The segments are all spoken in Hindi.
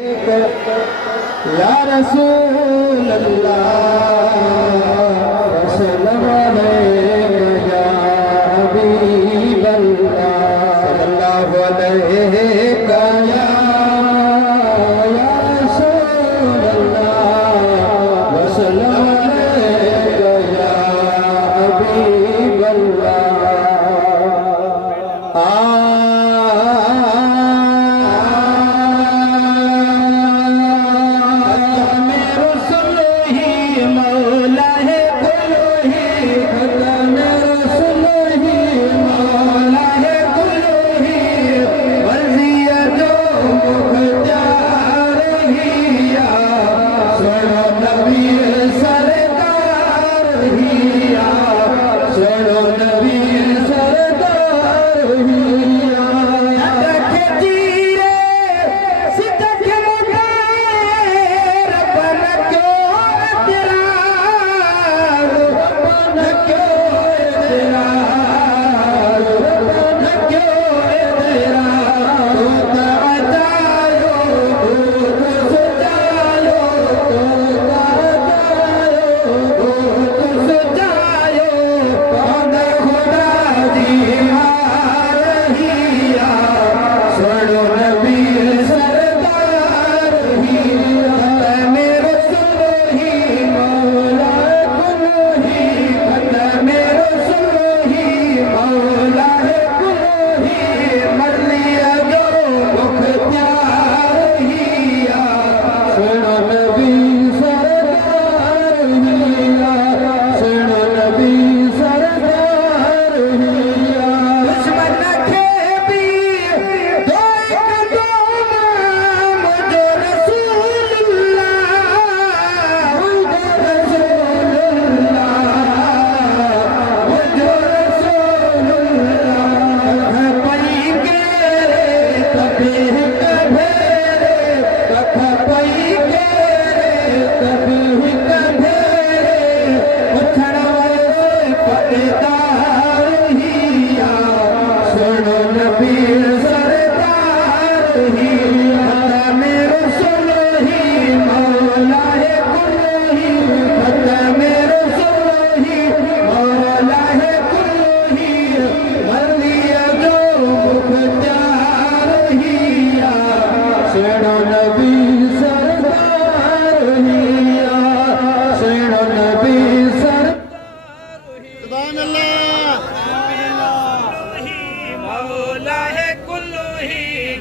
या रसूल अल्लाह सल्लल्लाहु अलैहि या हबीब अल्लाह सल्लल्लाहु अलैहि या रसूल अल्लाह सल्लल्लाहु अलैहि या हबीब अल्लाह।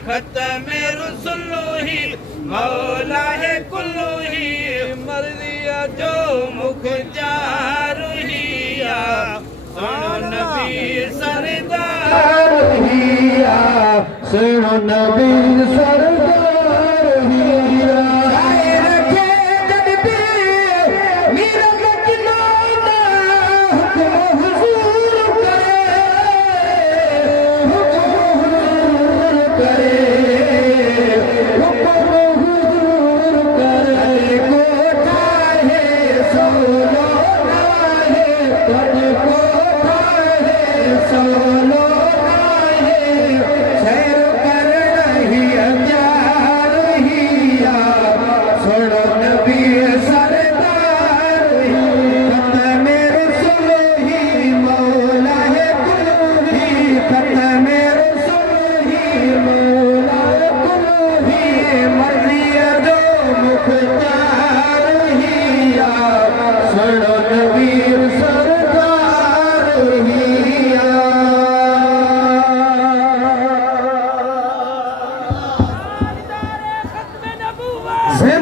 खत्म रुसुलुही मौला है कुल्लुही मर्जिया जो मुख्तार हिया सुनो नबी सरदार हिया सुनो नबी सरदार हिया रखे जग पे मेरा मजनूना हुक्म हुजूर करे मर्जिया जो मुख